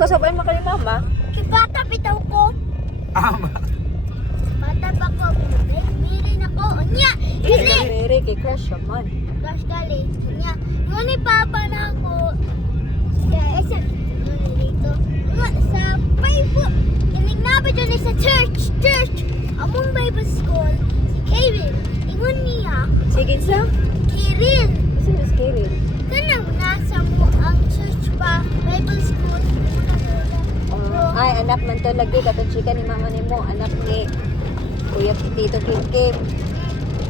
kasabay mo kay mama. Bata bitaw ko. Ama. Bata pa ko. Mirin ako. Unya. Kasi. Mary, kay crush man. Gosh, gali. Unya. Ngunit papa na ako. Kaya isa. Ngunit dito. Sa Bible. Inignabi dyan sa church. Among Bible school. Si Kevin. Ingon niya. Sige sa? Kirin. Kasi mas Karen. Kanang nasa mo ang church pa. Bible school. Ay, anak man to lagi. Katong chika ni mama ni mo. Anak ni Kuya Tito Kim Kim.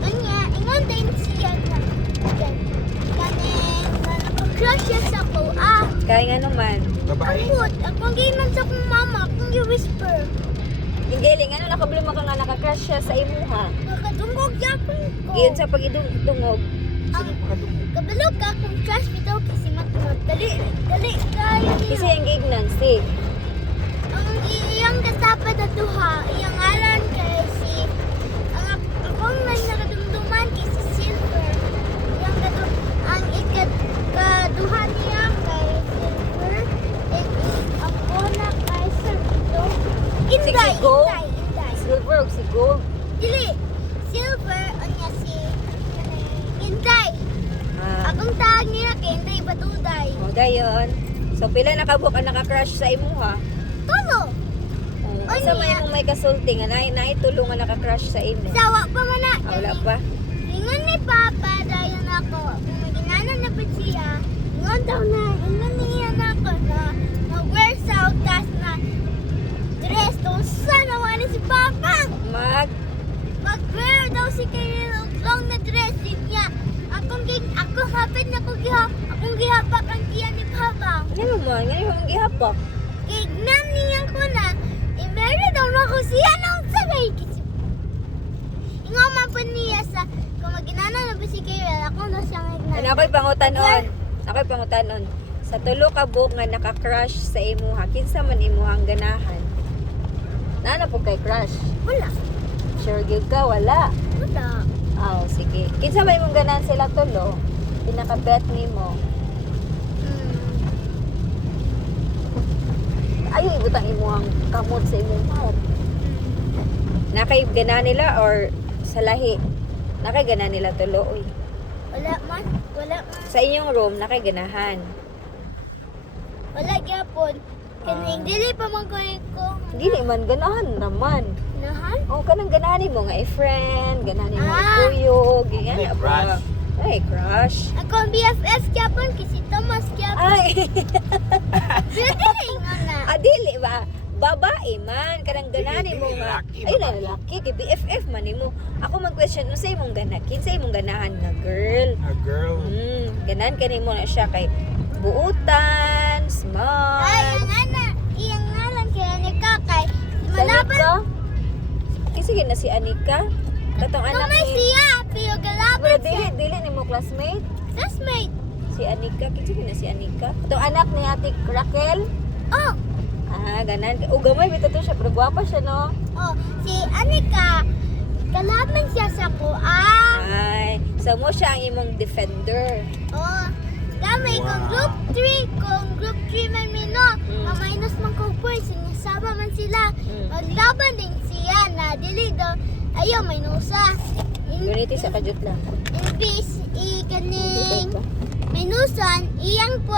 Unya. Ingon din siya na. Crush siya sa ko. Kaya nga naman. Babae. Akot. Akong ginan sa kong mama. Akong gi-whisper. Ingeling, ano nakabluma ka nga nakakrush siya sa imuha? Nakatungkog yapon ko. Giyon sa pag-idungog. Kabalog ka kung crush bitaw kasi matulog. Dali kayo Kasi niya. yung gignancy. Ang iyang katapad na duha, iyang alan kay si akong may nakadumduman kay si Silver. Ang kaduha niya kay Silver. And ako na kay Sir Vito. Inday. Silver o si gold. Dili. Silver, anya si Inday. Ah, Akong tawag niya kay Inday Batuday. o gayon. So pila nakabuk ang nakakrush sa imuha? Tulo. Oh, isa may mong may kasulti nga naitulong nga nakakrush sa imo. Sawa pa man na. Wala pa. Ingon ni Papa, dayon ako. Kung maginanan na pa siya, ingon daw na, ingon niya na ako na mag-wear sa utas na dress. Doon sa nawa ni si Papa. Mag-wear daw si Kyle long na dress din niya. Ako hapit na ko akong gihapak ang tiyan ni Papa. Ano mo? Ngayon mo mong gihapak. Ignan niya ko na, i-marry daw na ako siya nung sa laikis. Ingaman pa niya sa, kung maginanan na ba si Kyle, ako na siyang ignan. Ano ako'y pangutanon. Sa tulo ka book nga nakakrush sa imuha, kinsa man imuhang ganahan. Nana po kay crush. Wala. Sure gyud ka wala. Wala. Oh, sige. Kinsa may mong ganahan sila tulo? Pinaka-bet nimo. Ayaw ibutang imuhang kamot sa imong mouth. Nakay ganahan nila or sa lahi? Nakay ganahan nila tulo oy. Wala man. Sa inyong room nakay ganahan. Wala gyapon. Kaning dili pa man ko. Dili man ganahan naman. Nahan? Oh, kanang ganahan mo nga friend, ganahan mo Ah. kuyog, ganyan May na crush. ba? Ay, crush. Ako ang BFF gyapon kasi Thomas gyapon. Ay, Dili nga na. dili ba? Babae man, kanang ganahan mo nga. Lalaki, Ay, babae. lalaki, kay BFF man nimo. Ako mag-question, no sa imong ganahan, sa imong ganahan nga girl. A girl. Ganahan ka nimo na siya kay buutan, Ay, smart. ang ana. Iyang ngalan kaya ni Kakay. Sa Malaban. Anika? Kasi na si Anika. Katong anak Kamay ni... siya. Piyo galaban Pero siya. dili nimo classmate. Classmate. Si Anika, kasi na si Anika. Katong anak ni Ate Raquel. Oh. Ganan. O gamay bitaw to siya, pero gwapa siya no. Oh. Si Anika. Kalaban siya sa kuha. Ay, so mo siya ang imong defender. Oh. Gamay kung Wow. group 3 man mino. Minus man ko points. Sinasama man sila. Maglaban din siya na dili daw. Ayaw, may nusa. Unity sa kajut lang. In peace, Dito ikaning ba? minusan, iyang po